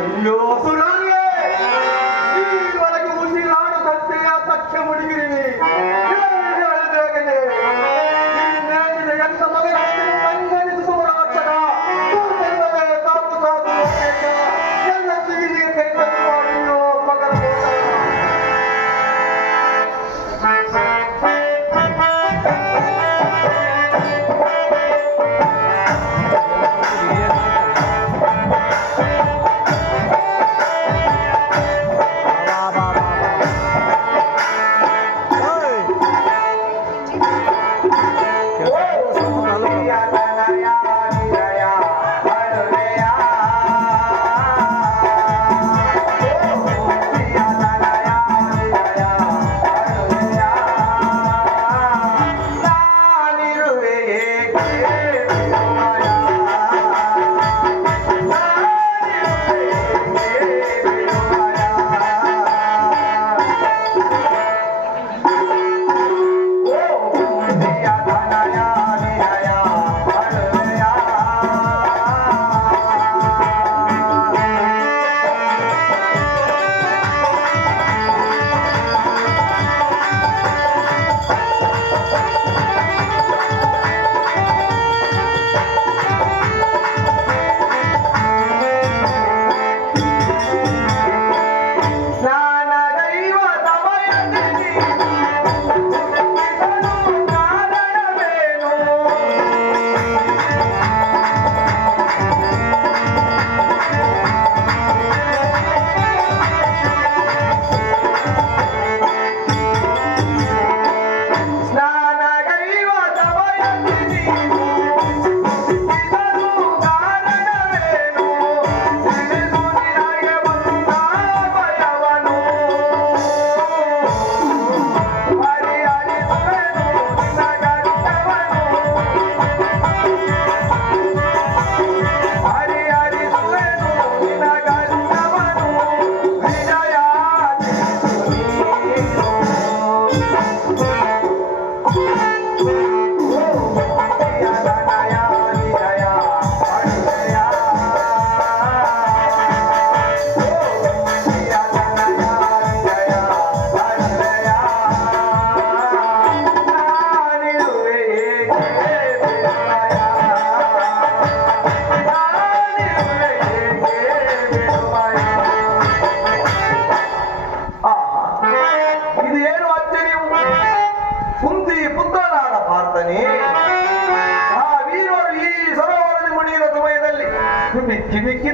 ಅಯ್ಯೋ ಸುರಾರಿಯೇ, ಈ ಒಳಗೆ ಉಸಿರಾಡುತ್ತಂತೆ ಆ ಪಕ್ಷ ಮುಳುಗಿರಿ. ಎಂತ ಮಗ ಕಂಗಣಿಸುವವರ ಅಕ್ಷರ ಕಾಪು ಕಾಪು ಎಲ್ಲ ಸಿಗಿಲಿಗೆ ಕೈ ಕಟ್ಟು ಮಾಡಿಯೋ ಮಗನ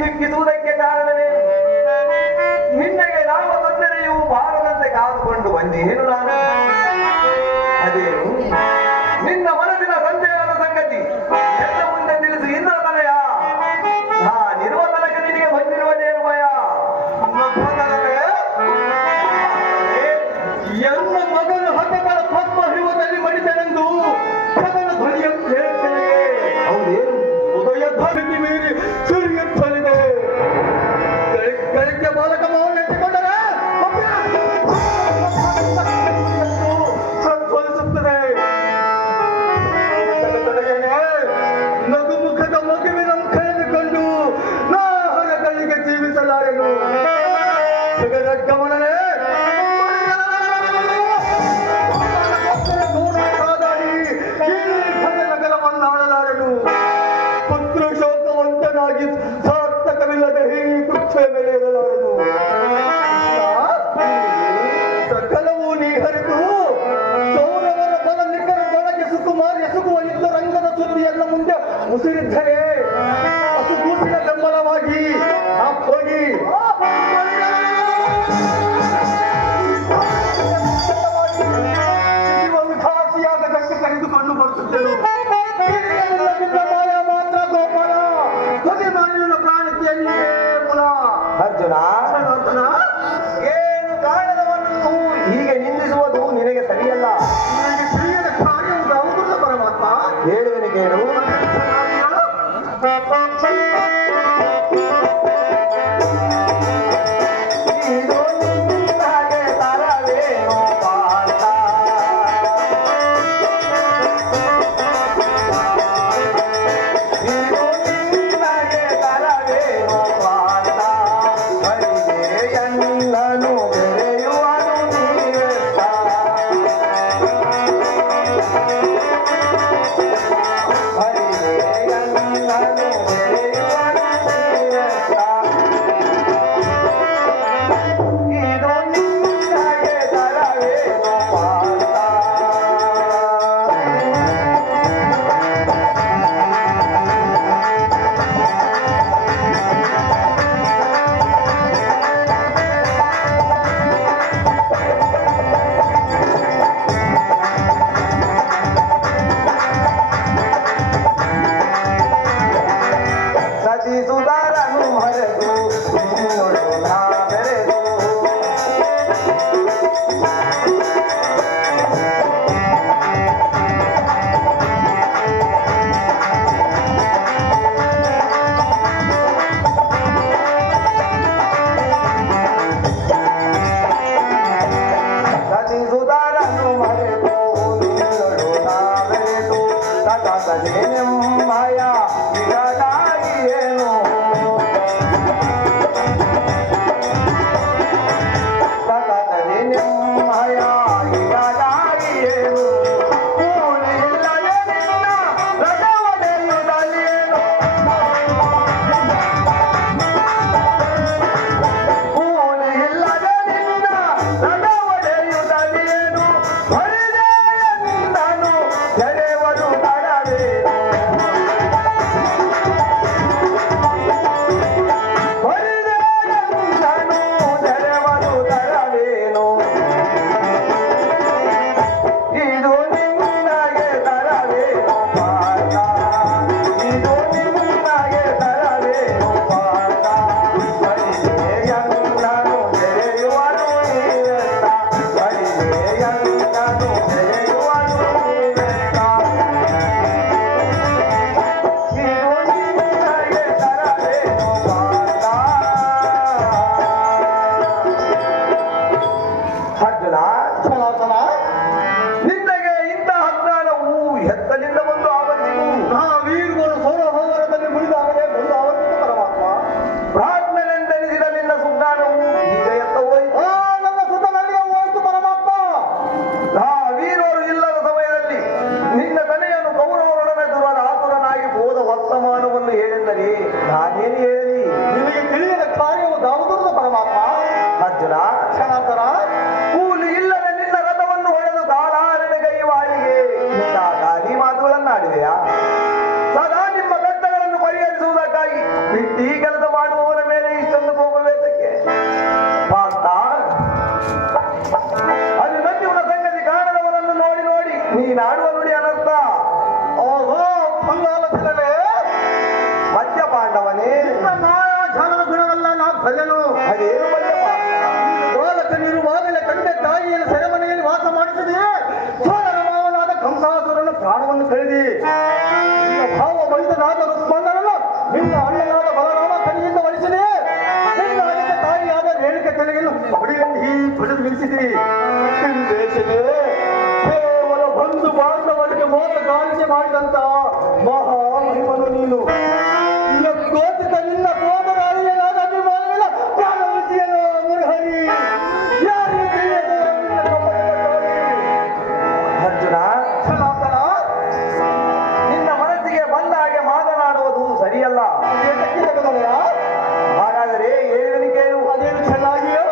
ಮಿಕ್ಕಿಸುವುದಕ್ಕೆ ಕಾರಣವೇ ನಿನ್ನೆಗೆ ಯಾವ ತೊಂದರೆಯೂ ಬಾರದಂತೆ ಕಾದುಕೊಂಡು ಬಂದೇನು ನಾನು. ಅದೇನು ನಿನ್ನ ಮನಸ್ಸಿನ ಸಂದೇಹದ ಸಂಗತಿ ಎಲ್ಲ ಮುಂದೆ ತಿಳಿಸಿ ಇಂದ್ರ ತನಯ. ನಾನಿರುವ ತನಕ ನಿನಗೆ ಬಂದಿರುವುದೇನು ಭಯ? ಎಲ್ಲ ಮಗನ ಹಕ್ಕಗಳ ಪದ್ಮ ಹಿರುವದಲ್ಲಿ ಮಡಿತನೆಂದು ಮಗನ ಧ್ವನಿಯನ್ನು ಕೇಳುತ್ತೇನೆ. ಹೌದೇನು ಉದಯ ಧ್ವನಿ ಮೀರಿ ಸೂರ್ಯಧ್ವನಿದೆ. ಗಳಿಕೆ ಬಾಲಕ ಮೌನ ಎತ್ತಿಕೊಂಡರೆ ಪ್ರಜ್ವಲಿಸುತ್ತದೆ. ನಗು ಮುಖದ ಮಗುವಿನ ಕಳೆದುಕೊಂಡು ನಾ ಹೊರಗಳಿಗೆ ಜೀವಿಸಲಾರೆನು. ಗಮನವೇ ನಗರವನ್ನಾಡಲಾರೆನು. ಪುತ್ರ ಶೋಕವಂತನಾಗಿ ಸಾರ್ಥಕವಿಲ್ಲದೆ ಈ ಕುಚ್ಚೆ ಮೇಲೆ ಇರಲಾರನು. ಸಕಲವೂ ನೀ ಹರಿದು ಕೌರವರ ಬಲ ನಿಖರದೊಳಗೆ ಸುಕುಮಾರಿ ಎಸುಗುವ ಯುದ್ಧ ರಂಗದ ಸುದ್ದಿಯನ್ನ ಮುಂದೆ ಉಸಿರಿದ್ದರೆ ಅಸುಗೂಸಿನ ಬೆಂಬಲವಾಗಿ ಹೋಗಿ ವಿಧಾಸಿಯಾದ ಗಂಟೆ ಕರೆದುಕೊಂಡು ಬರುತ್ತಿದ್ದೆನು. ಮಾತ್ರ ಗೋಪಾಲ ಹೊಗೆ ಮಾಡಿದ ಪ್ರಾಣತಿಯಲ್ಲಿಯೇ ಮುಲ. ಅರ್ಜುನ ಏನು ಕಾರಣವನ್ನು ಹೀಗೆ ನಿಂದಿಸುವುದು ನಿನಗೆ ಸರಿಯಲ್ಲ. ನಿನಗೆ ತಿಳಿಯದ ಕಾರ್ಯವು ಯಾವುದಲ್ಲ ಪರಮಾತ್ಮ. ಹೇಳುವೆನು ಕೇಳು. ಕಾಲವನ್ನು ಕಳೆದಿ ನಿನ್ನ ಭಾವ ಮೈದನಾದ ರುಕ್ಮಣ್ಣನನ್ನು ನಿನ್ನ ಅಣ್ಣನಾದ ಬಲರಾಮ ಕೈಯಿಂದ ವಹಿಸಿದೆ. ನಿನ್ನ ಅಣ್ಣನ ತಾಯಿಯಾದ ರೇಣುಕೆ ತಲೆಯನ್ನು ಹೊಡೆಯಲ್ಲಿ ಪಡೆದು ನಿಲ್ಲಿಸಿದೆ. ಕೇವಲ ಬಂಧು ಬಾಂಧವರಿಗೆ ಮೋಸ ಕಾಣಿಕೆ ಮಾಡಿದಂತ ಮಹಾ ಮಹಿಮನು ನೀನು. ಗೋಚಿತ ನಿನ್ನ ಸೋದರ ಅಳಿಯನಾದ ಅಭಿಮಾನಿಗಳ ಪ್ರಾಣವಿಸಿಯನು ಮುರುಹರಿ. ಅರ್ಜುನ, ನಿನ್ನ ಮನಸ್ಸಿಗೆ ಬಂದ ಹಾಗೆ ಮಾತನಾಡುವುದು ಸರಿಯಲ್ಲ. ಹಾಗಾದರೆ ಹೇಳಿದನು ಕೇಳು. ಅದೇನು ಚೆನ್ನಾಗಿಯೋ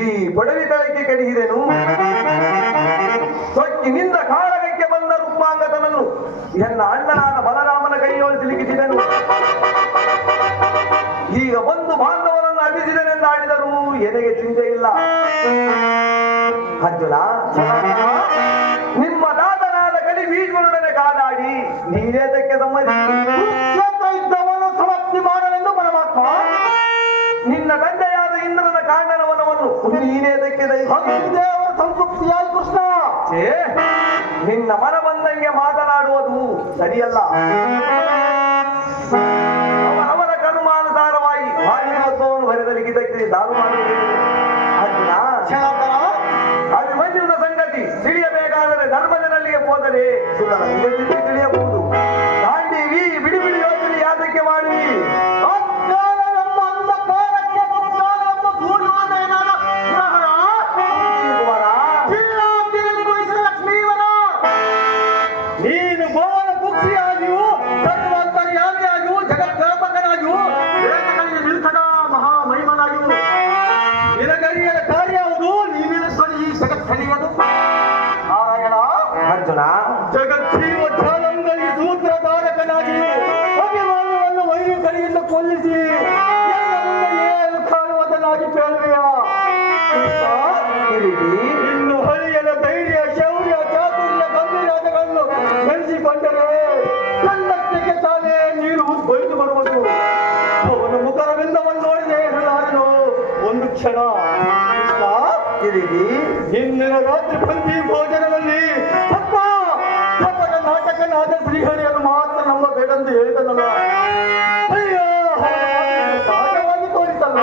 ಈ ಪಡವಿ ತಳಕ್ಕೆ ಕಡಿಹಿದೆನು. ಸೊಕ್ಕಿನಿಂದ ಕಾಳಗಕ್ಕೆ ಬಂದ ರುಕ್ಮಾಂಗತನನ್ನು ಎನ್ನ ಅಣ್ಣನಾದ ಬಲರಾಮನ ಕೈಯೊಳಿಸಿ ಲಿಖಿಸಿದನು. ಈಗ ಬಂದು ಬಾಂಧವನನ್ನು ಅಭಿಸಿದನೆಂದಾಡಿದರೂ ಎನೆಗೆ ಚಿಂತೆ ಇಲ್ಲ. ಅರ್ಜುನ, ನಿಮ್ಮ ದಾತನಾದ ಕಲಿ ಭೀಷ್ಮನೊಡನೆ ಕಾದಾಡಿ ನೀನೇತಕ್ಕೆ ಇದ್ದವನು ಸಮಾಪ್ತಿ ಮಾಡಲೆಂದು ಪರಮಾತ್ಮ ನಿನ್ನ ತಂದೆಯಾದ ಇಂದ್ರನ ಕಾಂಡನವನವನ್ನು ನೀನೇತಕ್ಕೆ ದೇವರ ಸಂತೃಪ್ತಿಯಾದ ಕೃಷ್ಣ. ನಿನ್ನ ಮನ ಬಂದಂಗೆ ಮಾತನಾಡುವುದು ಸರಿಯಲ್ಲ. ಅವರ ಕರ್ಮಾನುಸಾರವಾಗಿ ಭಾಗ್ಯತ್ವವನ್ನು ಬರೆದ ಲಿಖಿತಕ್ಕೆ ದಾರು ಮಾಡುವುದು. ಅರ್ಜುನ, ಅಭಿಮನ್ಯುನ ಸಂಗತಿ ತಿಳಿಯಬೇಕಾದರೆ ಧರ್ಮಜನಲ್ಲಿಗೆ ಹೋದರೆ ತಿಳಿಯಬಹುದು. ದಾಂಡೀವಿ ಬಿಡಿ ಬಿಡಿ ಯೋಚನೆ ಯಾತಕ್ಕೆ ಮಾಡುವಿ? ಕೊಲ್ಲಿಸಿ ಎಲ್ಲ ಮುಂದೆಯೇ ಕಾಣುವುದನ್ನಾಗಿ ಕೇಳುವೆಯ ಇನ್ನು ಹಳಿಯನ ಧೈರ್ಯ ಶೌರ್ಯ ಚಾತುರ್ಯ ಗಂಭೀರತೆಗಳನ್ನು ಬೆಳೆಸಿಕೊಂಡರೆ ಕಣ್ಣಕ್ಕೆ ತಾನೇ ನೀರು ಬೈದು ಬರುವುದು ಅವನ ಮುಖರವಿಂದವನ್ನು ನೋಡಿದೆ ಹೇಳಾದನು ಒಂದು ಕ್ಷಣ ಇಂದಿನ ರಾತ್ರಿ ಪಂಚಿ ಭೋಜನದಲ್ಲಿ ಹಬ್ಬದ ನಾಟಕನಾದ ಶ್ರೀಹರಿಯನ್ನು ಮಾತ್ರ ನಂಬಬೇಕೆಂದು ಹೇಳಿದನಲ್ಲ ಅಯ್ಯೋ ಸಹಜವಾಗಿ ತೋರಿಸಲ್ಲ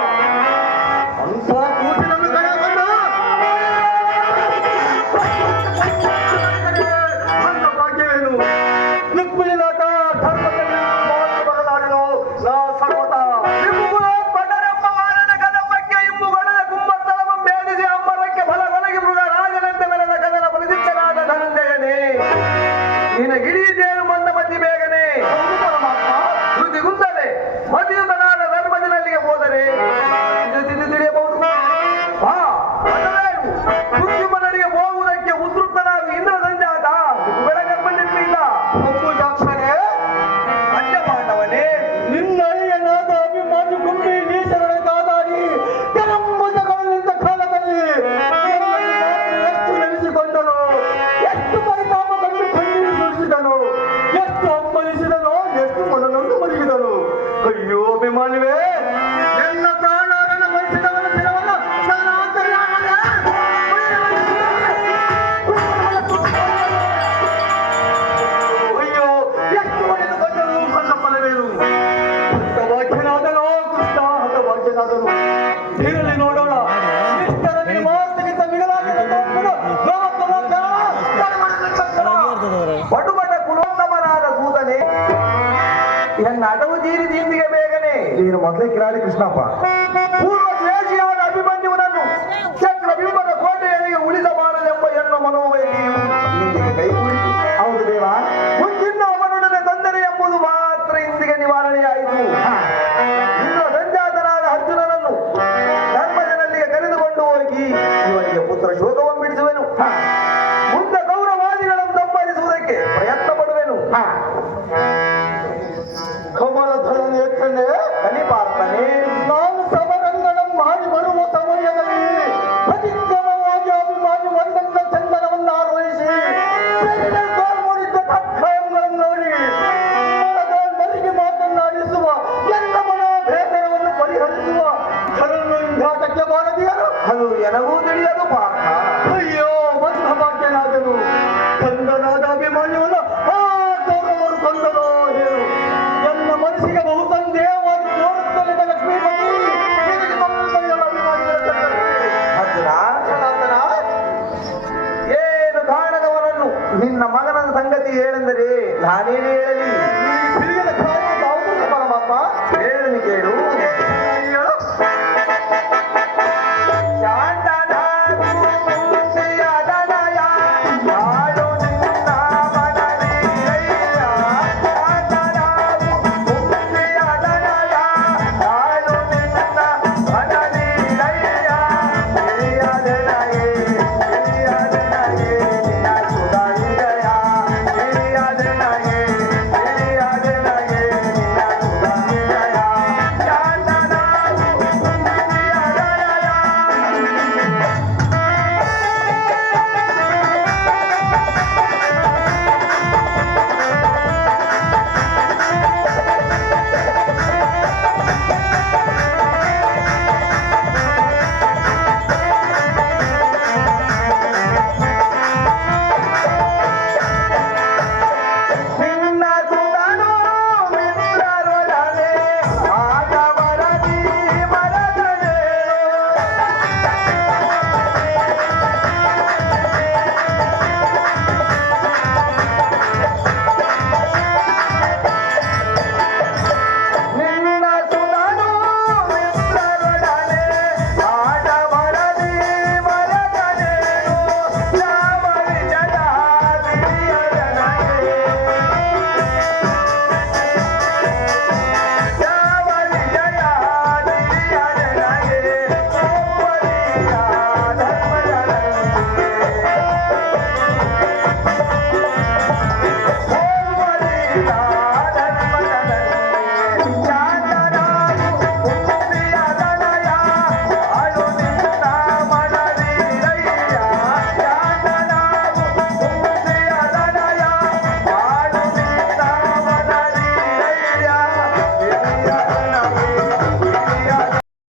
ಅಂತ ಕೂಸಿನನ್ನು ಕರೆದುಕೊಂಡು ನನ್ನ ಭಾಗ್ಯವೇನು ರುಕ್ಮಿಣಿನಾಥ ಧರ್ಮದಲ್ಲಿ ಬರಲಾರನು ನಾ ಸರ್ವತ ಇಡೀ ದೇವರು ಬಂದ ಮಧ್ಯೆ ಬೇಗನೆ ಶ್ರುತಿಗುಂದಲೆ ಮಧ್ಯುತನಾದ ಧರ್ಮಜನಲ್ಲಿಗೆ ಹೋದರೆ ತಿಳಿಯಬಹುದು ಮೃತ್ಯುಮನರಿಗೆ ಹೋಗುವುದಕ್ಕೆ ಉದ್ರುಕ್ತನಾಗಿ ಇಂದ್ರ ಸಂಜಾತ ಬೆಳಗರ್ಬಂದಿರಲಿಲ್ಲ ಪಂಚಪಾಂಡವನೇ ನಿನ್ನ ಅಳಿಯನಾದ ಅಭಿಮಾನಿ ಗುಂಪಿ ನೀಚರೊಡೆ ಕಾದಾಡಿ ಕೆರಂಬುಜಗಳಿಂದ ಕಾಲದಲ್ಲಿ ಎಷ್ಟು ನೆನೆಸಿಕೊಂಡನು ಎಷ್ಟು ಪರಿತಾಪಗಳನ್ನು ಕಣ್ಣೀರು ಸುರಿಸಿದನು ಎಷ್ಟು ಹಂಬಲಿಸಿದನು ಎಷ್ಟು ಮನನೊಂದು ಮಲಗಿದನು ಅಯ್ಯೋ ಅಭಿಮಾನಿವೇ ಎಲ್ಲ ಪ್ರಾಣರನ್ನ ವಹಿಸಿದವನ ಸ್ಥಿರವನ್ನ ನನ್ನ ಆಂತರ್ಯಾಮದ ಅಯ್ಯೋ ಎಷ್ಟು ಹೊಡೆದುಕೊಂಡನು ನನ್ನ ಫಲವೇನು ಹತಭಾಗ್ಯನಾದನೋ ಕೃಷ್ಣ ಹತಭಾಗ್ಯನಾದನು ಇರಲಿ ನೋಡೋಣ ಇಷ್ಟರಲ್ಲಿ ಮಾತಿಗಿಂತ ಮಿಗಲಾಗಿದ್ದ ಪಟುಪಟ ಕುಲೋತ್ತಮನಾದ ಸೂತನೆ ನನ್ನ ಅಡವು ತೀರಿ ದಿಂದಿಗೆ ಬೇಗನೆ ನೀನು ಮೊದಲೇ ಕಿರಾಳಿ ಕೃಷ್ಣಪ್ಪ ಪೂರ್ವ ದ್ವೇಷಿಯಾದ ಅಭಿಮನ್ಯುವನನ್ನು ಚಕ್ರ ಬಿಂಬದ ಕೋಟೆಯರಿಗೆ ಉಳಿಸಬಾರದೆಂಬ ಎನ್ನ ಮನೋವೇದಿಯು ಇಂದಿಗೆ ಕೈಗೂಡಿತು ಹೌದು ದೇವ ಮುಂದಿನ ಅವನೊಡನೆ ತೊಂದರೆ ಎಂಬುದು ಮಾತ್ರ ಇಂದಿಗೆ ನಿವಾರಣೆಯಾಯಿತು ಇಂದ್ರ ಸಂಜಾತನಾದ ಅರ್ಜುನನನ್ನು ಧರ್ಮಜನಲ್ಲಿಗೆ ಕರೆದುಕೊಂಡು ಹೋಗಿ ಇವನಿಗೆ ಪುತ್ರ ಶೋಕವನ್ನು ಬಿಡಿಸುವೆನು ಮುಂದೆ ಗೌರವಾದಿಗಳನ್ನು ಸಂಪಾದಿಸುವುದಕ್ಕೆ ಪ್ರಯತ್ನ ಪಡುವೆನು ಕಮಲಧರನ ಎತ್ತನೆ ಕಲಿಪಾರ್ಥನೆ ನಾನು ಸಮರಂಗಣ ಮಾಡಿ ಬರುವ ಸಮಯದಲ್ಲಿ ಅತಿಕ್ರಮವಾಗಿ ಅಭಿಮಾನಿ ಒಂದೊಂದ ಚಂದನವನ್ನು ಆರೋಹಿಸಿ ಮೂಡಿದ್ದ ತಕ್ಷಣಗಳನ್ನು ನೋಡಿ ಮರಿಗೆ ಮಾತನಾಡಿಸುವ ಎಲ್ಲ ಮನೋಭೇದವನ್ನು ಪರಿಹರಿಸುವ ಘನನ್ನು ಇಂಘಾಟಕ್ಕೆ ಬಾರದಿಯರು ಅದು ಎನಗೂ ತಿಳಿಯದು ಪಾರ್ಥ